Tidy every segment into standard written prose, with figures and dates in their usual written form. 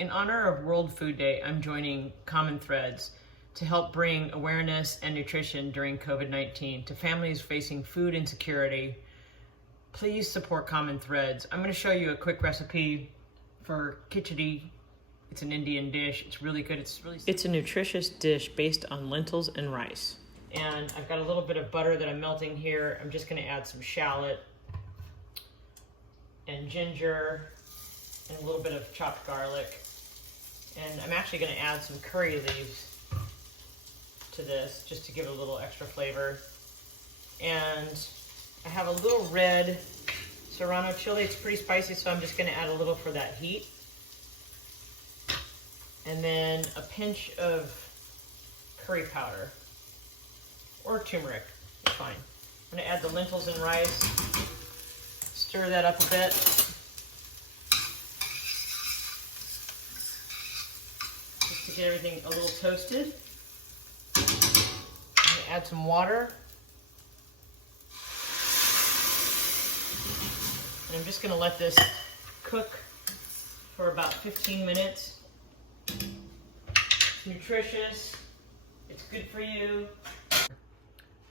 In honor of World Food Day, I'm joining Common Threads to help bring awareness and nutrition during COVID-19 to families facing food insecurity. Please support Common Threads. I'm going to show you a quick recipe for khichdi. It's an Indian dish. It's really good. It's a nutritious dish based on lentils and rice. And I've got a little bit of butter that I'm melting here. I'm just going to add some shallot and ginger and a little bit of chopped garlic. And I'm actually going to add some curry leaves to this just to give it a little extra flavor. And I have a little red serrano chili. It's pretty spicy, so I'm just going to add a little for that heat. And then a pinch of curry powder or turmeric, it's fine. I'm going to add the lentils and rice, stir that up a bit. Just to get everything a little toasted. I'm going to add some water. And I'm just going to let this cook for about 15 minutes. It's nutritious. It's good for you.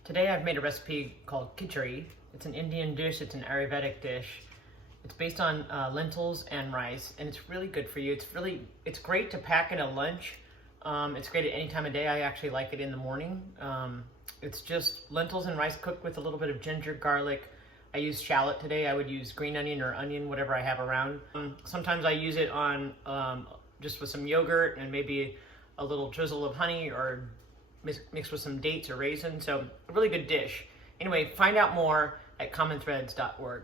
Today I've made a recipe called khichdi. It's an Indian dish. It's an Ayurvedic dish. It's based on lentils and rice, and it's really good for you. It's great to pack in a lunch. It's great at any time of day. I actually like it in the morning. It's just lentils and rice cooked with a little bit of ginger, garlic. I use shallot today. I would use green onion or onion, whatever I have around. Sometimes I use it on just with some yogurt and maybe a little drizzle of honey or mixed with some dates or raisins. So a really good dish. Anyway, find out more at commonthreads.org.